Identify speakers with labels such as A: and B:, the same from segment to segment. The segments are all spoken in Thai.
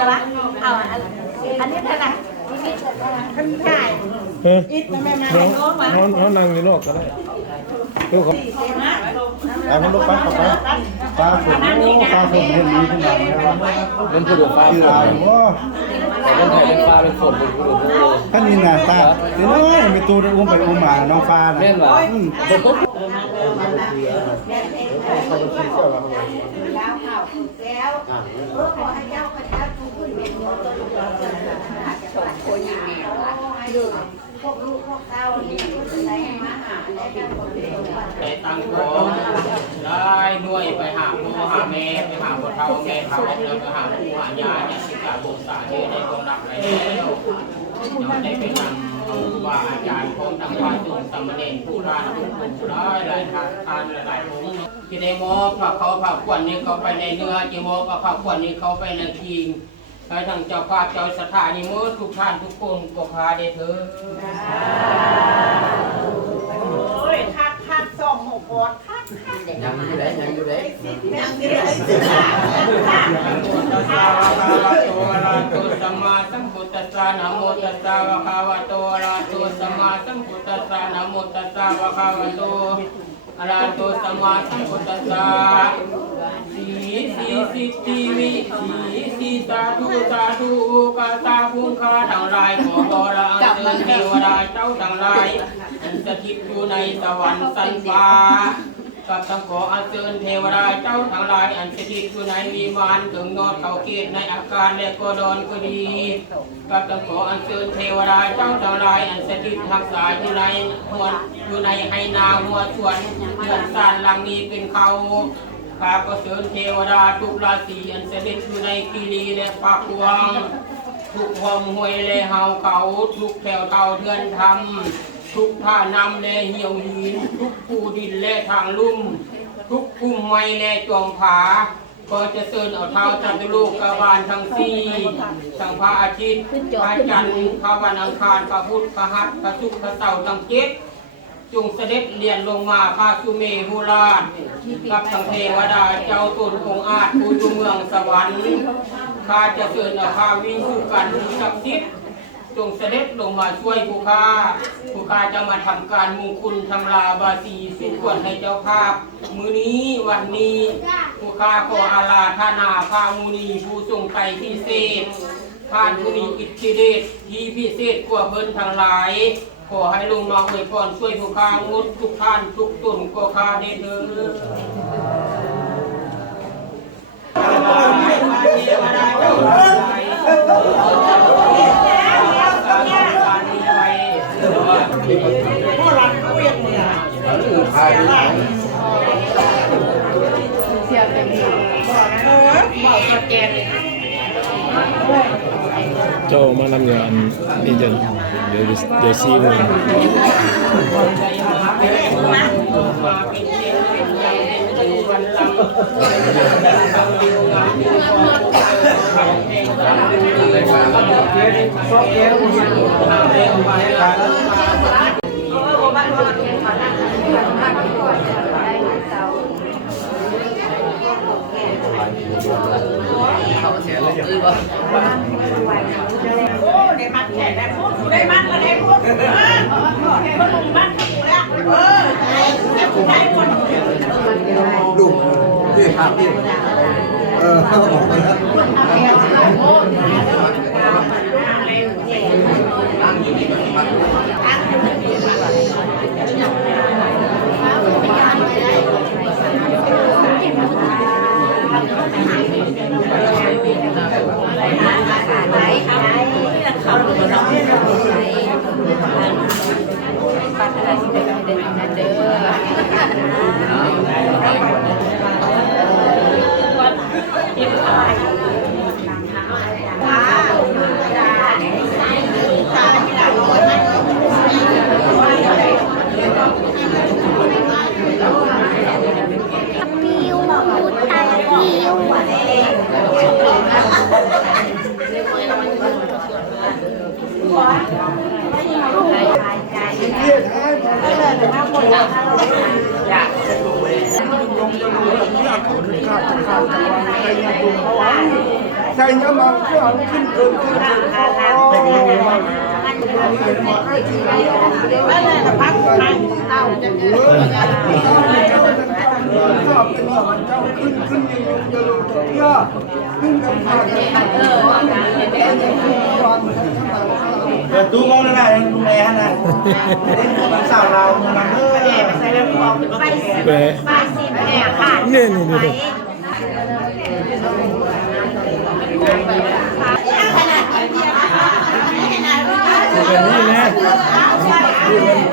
A: เหรอวะเอาอันอันนี้เท่าไหร่ขึ้นถ่าย
B: เออ
A: อิดนะแม่มา
B: น้องน้องน้องนั่งอยู่นอกก็ได้เดี๋ยวเขา
C: เอามันลงไปเข้าไปฟ้าฝนโอ้ฟ้าฝนเห็นดีขึ้นมาแล้ว
D: มันคือเดือดฟ้า
C: คือ
D: ฝน
C: อะไรวะ
D: เป็นไทยเป็นฟ้าเป็นฝนเป็นคือเดือด
C: ท่านนี่นะตาเดี๋ยวน้อยมีตูนอุ้มไปอุ้มมาน้องฟ้านะ
D: แม่นว่ะ
C: อืม
D: คนปุ๊บ
E: ไปตั้งของได้ด้วยไปหาพ่อหาแม่ไปหาพ่อเฒ่าแม่เฒ่าแล้วไปหาปู่หายายเนี่ยสิกาบุษาเทได้คนรับไปแล้วเราได้ไปนำครูบาอาจารย์ของทางพระสงฆ์สามเณรผู้ร่านผู้ผู้ได้หลายทานทานหลายองค์ที่ได้มอบพระเขาพระขวัญนี้เขาไปในเนื้อที่มอบพระขวัญนี้เขาไปในทีม ให้ทั้งเจ้าภาพเจ้าสถานีมือทุกท่านทุกคนก็พาได้เถิด
A: ปอดคัก
D: ยังอยู่ไหนยังอยู่ไหน
A: ยังไม่ได้สิบา
E: สัมมาสัมพุทธัสสะนะโมตัสสะวะคะวะโตระหะโตสัมมาสัมพุทธัสสะนะโมตัสสะวะคะวะโตอระหะโตสัมมาสัมพุทธัสสะสีสีสิทธิวิสีสีสาธุสาธุกาตาภูมิคาทั้งหลายขอบรอันเชิญเทวดาเจ้าทั้งหลายอันสถิตอยู่ในสวรรค์สันฟ้า กับทั้งขออัญเชิญเทวดาเจ้าทั้งหลายอันสถิตอยู่ในวิมานถึงนอดเขาเกตในอาการและก็ดอนก็ดีกับทั้งขออัญเชิญเทวดาเจ้าทั้งหลายอันสถิตทักษาอยู่ในหัวอยู่ในไหนาหัวสวนเดือนสานหลังนี้เป็นเขาข้าก็เชิญเทวดาทุกราศีอันสถิตอยู่ในกิรีและปากวางทุกหอมหวยและเฮาเขาทุกแถวเตาเทือนทำ ทุกท่านำแลเหี่ยวหิน ทุกภูดินและทางลุ่ม ทุกภูมิไม้และจอมผาก็จะเชิญเอาเท้าจันทลูกกบาลทั้งสี่ทั้งพระอาทิตย์พระจันทร์พระวันอังคารพระพุธพระหัสพระศุกร์พระเสาร์ทั้งเจ็ดจงเสด็จเรียนลงมาพาสุเมหุราชกับทั้งเทวดาเจ้าตนองอาจผู้อยู่เมืองสวรรค์ข้าจะเชิญเอาข้าวิ่งคู่กันกับทิศ จงเสด็จลงมาช่วยผู้ข้าผู้ข้าจะมาทำการมงคุณทำลาบาสีสุขวนให้เจ้าภาพ มื้อนี้วันนี้ผู้ข้าขออาลาธนาพามุนีผู้ทรงไตรพิเศษท่านผู้มีอิทธิเดชที่พิเศษกว่าเพิ่นทั้งหลาย ขอให้ลุงน้อวยพรช่วยผู้ค้างดทุกท่านทุกตุนก็ค้าได้เถิด พ่อรันเขาเรียกเนี่ย
D: พายดู
A: เออบอกสแกน
B: เจ้ามานำงานนี่จะเดี๋ยวเดี๋ยวซีมือ
D: เขาเสียเลยคือว่า
A: โอ้ได้มันได้พวกกูได้มัดแล้วได้พวกเออคนลุ งมัดกูแล้ว เอ
C: ใจยังมาเพื่อขึ้นเกินขึ้นเกิน
A: โอ้มาขึ้นขึ้นยังยังจะ
C: ลงตัวเพื่อขึ้นกับทางเออ เดี๋ยวตู้มองได้ไหมลุงแม่ฮะนะน้องสาวเราเมืองลำเออ
A: ใส่แล้วบอกไป
B: แหม
A: ไปสิแม่ค่ะ
B: นี่นี่นี่
A: ขนาดนี้ขนาด
B: อันนี้นะ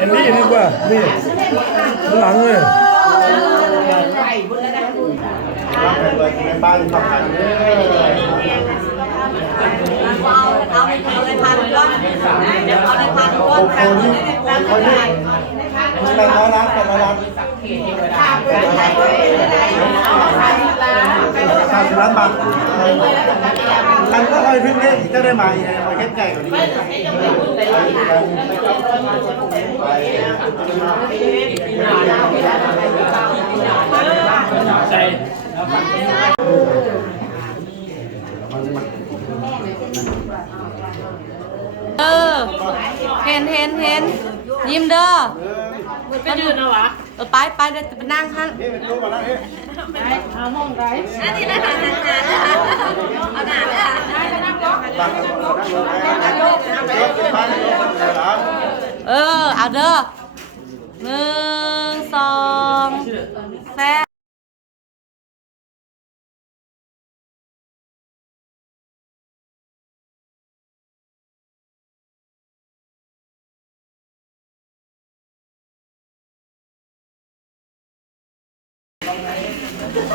B: อันนี้นี่กว่านี่ข้างหลังเลย
C: เราไปเลยในบ้านขับผ่านเลย
A: เอาเอาเอาเลยพันก้อนเดี๋ยวเอา เลยพันก้อนค่ะแล้วก็ได้
C: แต่ร้อยล้านแต่ร้อยล้าน
A: เอาพันล้าน
C: สามสิบล้านบาทคันก็คอยพึ่งเลขจะได้มาอีกคอยเฮ็ดใหญ่กว่านี้
F: เออ เห็นเห็นเห็นยิ้มเด้อ
A: ไปยืนเอาวะ
F: เออไปไปเดี๋ยวจะไปนั่งข้าง
C: นี่เป็นตู้มาแล้วเฮ้ย
A: เอามองไร
F: อันนี้นะคะนานๆนะคะเอาหนาเลยอะ
C: บ้านเรานั่งรถนั่งรถบ้านเราเหรอ
F: เออเอาเด้อหนึ่งสอง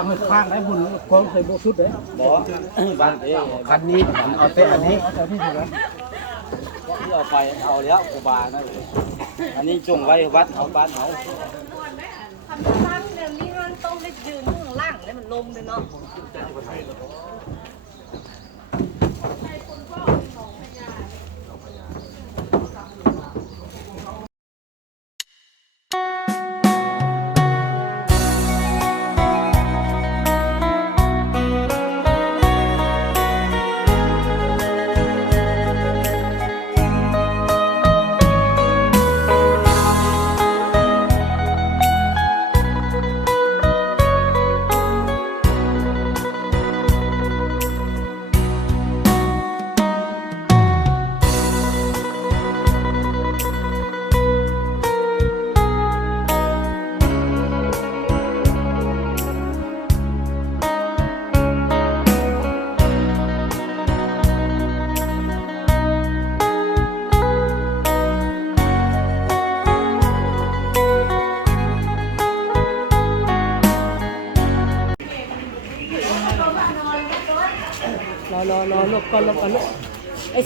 C: ต้องให้ข้างได้บุญความใส่โบสุดเลยบ่บ้านเอ้คันนี้เอาเตะอันนี้เอาที่ถูกแล้ว
D: ที่เอาไปเอาแล้วกูบานะอันนี้จงไว้วัดเอาบ้านเอา
F: ทำซ้ำเดี๋ยวนี้มันต้องได้ยืนข้างล่างแล้วมันลมเลยเนาะ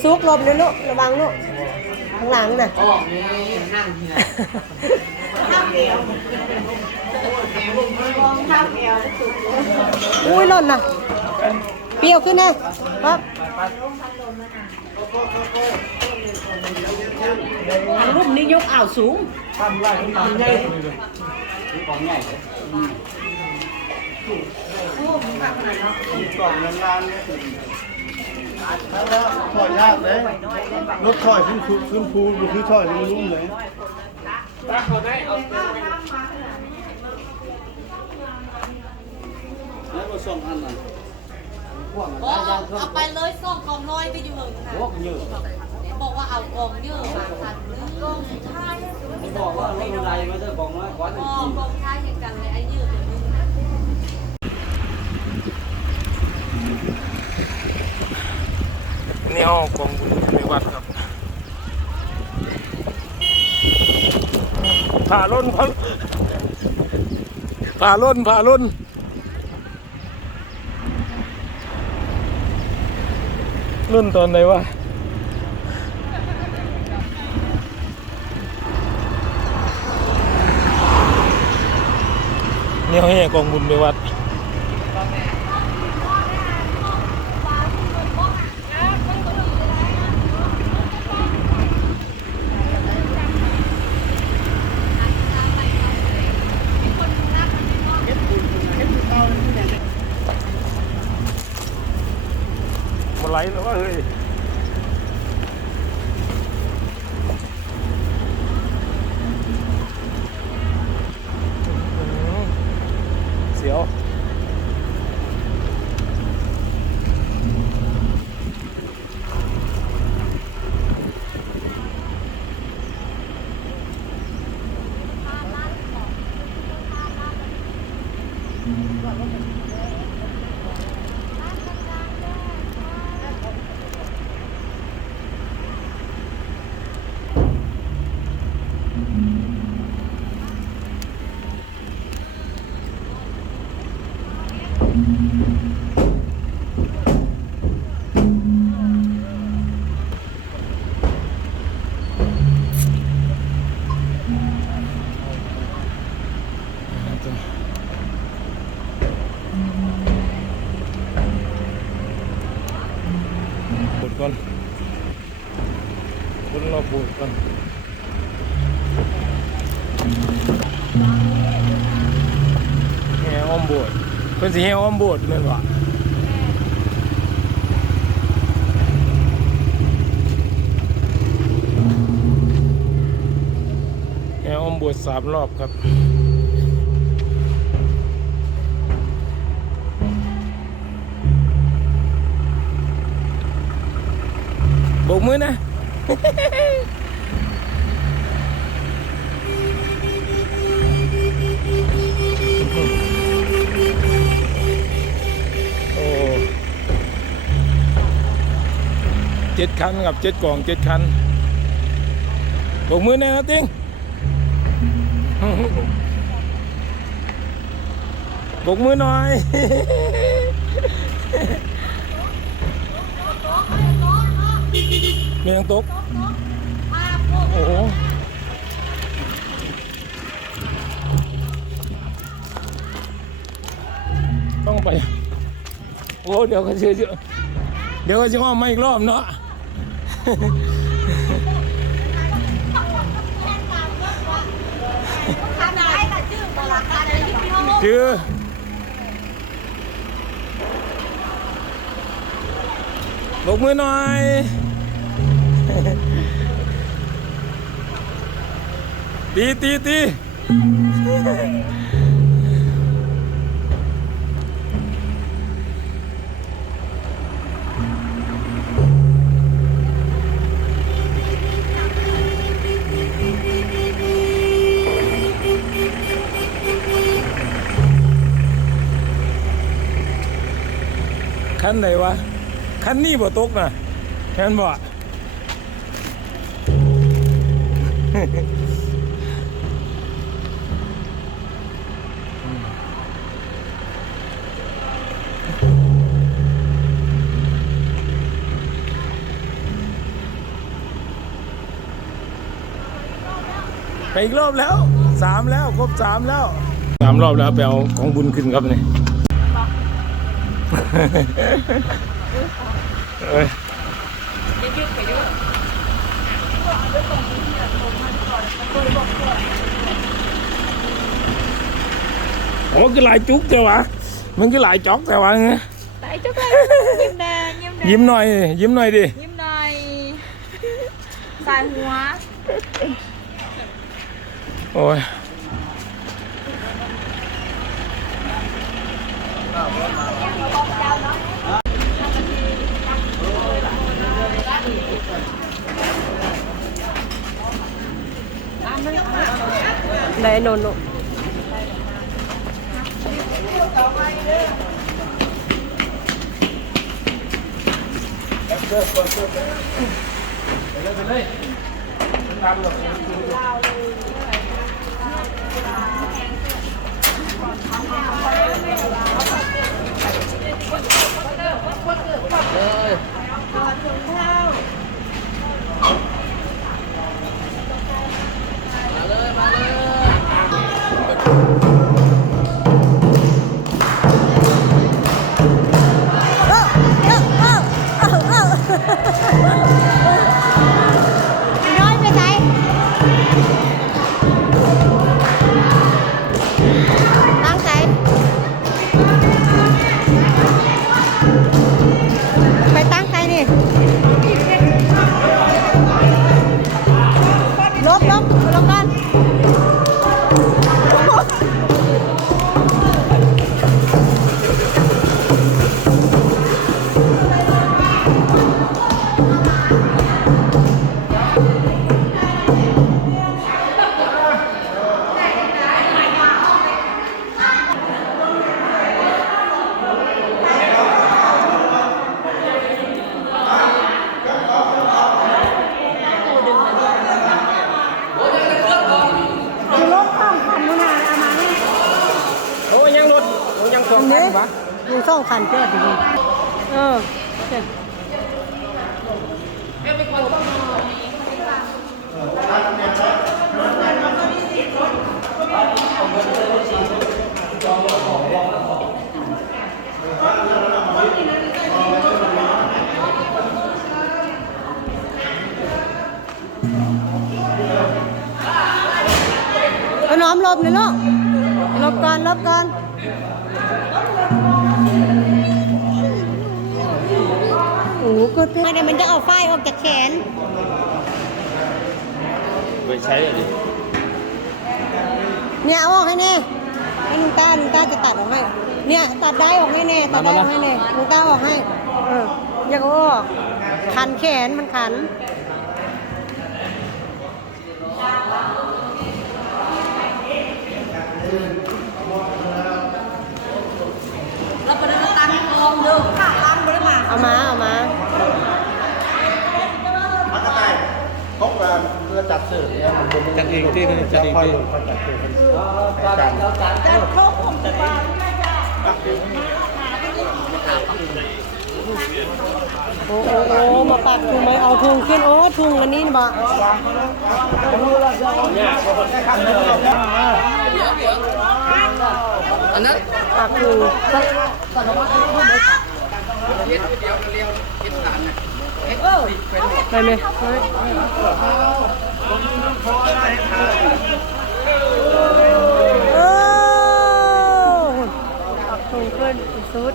F: ซุกหลบนะลูกระวังลูกข้างหลังน่ะ
A: ข้าวเอวมองข้าวเอวสุด
F: อุ้ยหล่นน่ะ เปรี้ยวขึ้นนะปั๊บ
A: รูปนี้ยกอ่าวสูง
C: ก่อนเงินล้านเนี่ยแล้ว ถอยยากเลยรถถอยขึ้นภูขึ้นภูคือถอยมันลุ่มเลย
D: แล้วก็ส่งอันนั้น
F: เอาไปเลยส่งกองน้อยไปอยู่เหิงค่ะ
D: กเยอะ
F: บอกว่าเอากองเยอะมาพันนึงกองท้าย
D: บอกว่าไม่เป็นไม่ได้บอกน้อยกว่า
F: กองกองท้ายเหมือนกันเลยไอ้เยืดตัว นี่
B: ห้องกองบุญในวัดครับ ผ่าล้นผ่าล้นผ่าล้นล้นตอนไหนวะเนี่ยขแห่กองบุญไปวัด บสถ์เพิ่นสิแห่อ้อมบสถ์แม่นบ่แห่อ้อมบสถ์สามรอบครับโบกมือนะ คันกับเจ็ดกล่องเจ็ดคันปกมือแน่นะติ้งปกมือหน่อย เมียงตก โอ้โหต้องไป โอ้ เดี๋ยวก็เสียเยอเดี๋ยวก็จะงอมาอีกรอบเนาะ ชื่อบอกมือหน่อย ตีตีตี คันไหนวะ คันนี้บ่ตกนะแค่นบ่ไปอีกรอบแล้วสามแล้ว ครบสามแล้วสามรอบแล้วไปเอาของบุญขึ้นครับเนี่ย จอกแต่วะไง
F: ไหนจุ๊บเลยยิ้มแดงยิ้มแดง
B: ยิ้มห น่อยยิ้
G: บหน่อยลูกลบก่อนหลบก่อนโอ้ก็เท่มันจะเอาฝ้ายออกจากแขน
B: ไปใช้อะไร
G: เนี่ยเอาออกให้แน่ให้ลุงต้าลุงต้าจะตัดออกให้ เนี่ยตัดได้ออกให้แน่ตัดได้ออกให้แน่ลุงต้าออกให้ เอออย่าก็ออกขันแขนมันขัน
F: เราไปเดินตั้งกองเดินข้างล่างไม่ได้มา
G: เอามาเอามา
C: มันก็ได้พบกันเพื่อจัดสื่อเนี่ยมันเป็นจัดเองที่เป็นจัดเองที่จัดสื่อเป็นการ
G: โอ้โอ้โอ้มาปักถุงไหมเอาถุงขึ้นโอ้ถุงอันนี้บ่
D: อันนั้น
G: ปักถุงไปไหมโอ้ปักถุงขึ้นสุด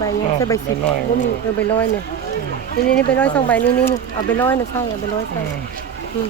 G: ใบเนี้ยใส่ใบสิบว่ามีเออใบร้อยเนี่ยนี่นี่นี่ใบร้อยสองใบนี่นี่นี่เอาใบร้อยนะใช่เอาใบร้อยใส่อืม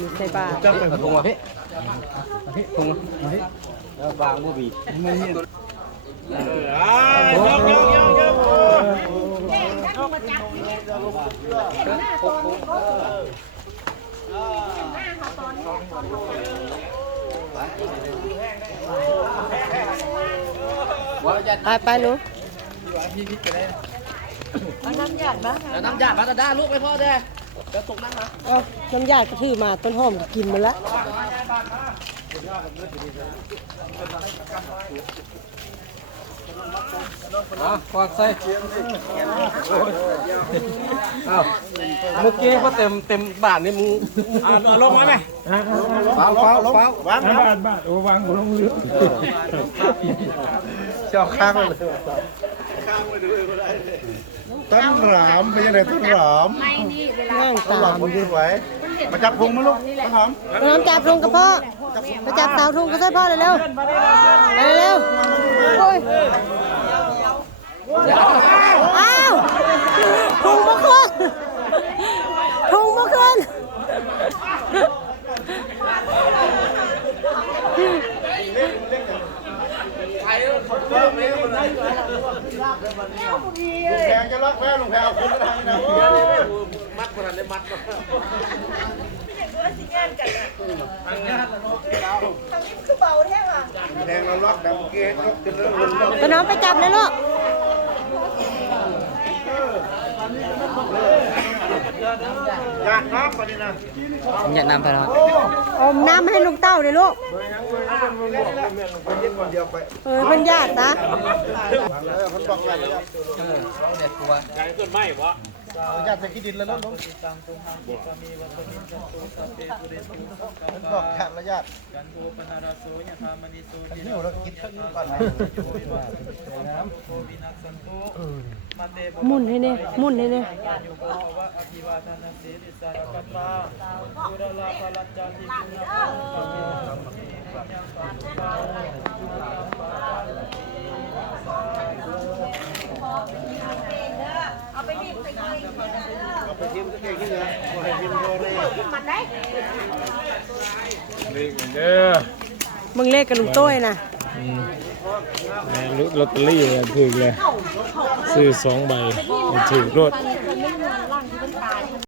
G: มีใส่บาท
C: จับไป
D: ถุงมาพี่พี่ถุงมาพี่แล้ววางบ่บี
G: ไปไปหนู
F: เอาน้ำหยาดบ้าง
D: แล้วน้ำยาบัตรดาลูกไปพ่อเด้อเดี๋ยวตกนั่งนะ
G: เอาน้ำยาก็ถือมาต้นหอมก็กินมาละ
D: อะควากใส่อ้าวเมื่อกี้ก็เต็มเต็มบาทนี่มึง
B: อ่าลงมาไหม
C: เฝ้าเฝ้าลงวาง
B: บาทบาทโอ้วางหัวลงเรือ
C: เจ้าข้างเลยต้นหรามเป็นยังไงต้นหราม
G: นั่ง
C: ต้น
G: ตา
C: หราม
G: ม
C: มันดีไว้มาจับพุงมาลูกต้นหอม
G: น้ำจับลงกับพ่อ
C: ม
G: ไปจับเสาธงก็ช่วยพ่อเลยเร็วไปเร็วโอ้ย อ้าวถุงมาขึ้นถุงมาขึ้น
C: ลุงแพงจะรักแพ้ลุงแพงเอาคุณก็ทำนะมัดคนนั้นเลยมัดแดงเราล็อกดำเกย์ล็อกจนเลิกเลิก
G: ตัวน้องไปจับเลยลูก
C: ยากน้ำปะนี่นะ
D: เนี่ยนำไปแล้ว
G: อมน้ำให้ลุงเต้าเลยลูก
C: เย็นคนยวไป
G: เออเป็นญาตินะ
C: เออคนบอกอะไรแล้ว
D: เด็ดตัว
C: ญาติใส่ขี้ดินแล้วล้มคนบอกขาดระยะนี่เรากินข้าวนี้ก่อน
G: หมุนให้เนี่ยหมุนให้เนี่ย
C: ไปทีมเก่งที่เหนือไปทีมโรเล่
B: เลขเด้อ
G: มึงเลขกับลุงโต้ยนะ
B: แม่ลอตเตอรี่เลยถูกเลยซื้อสองใบถูกรถ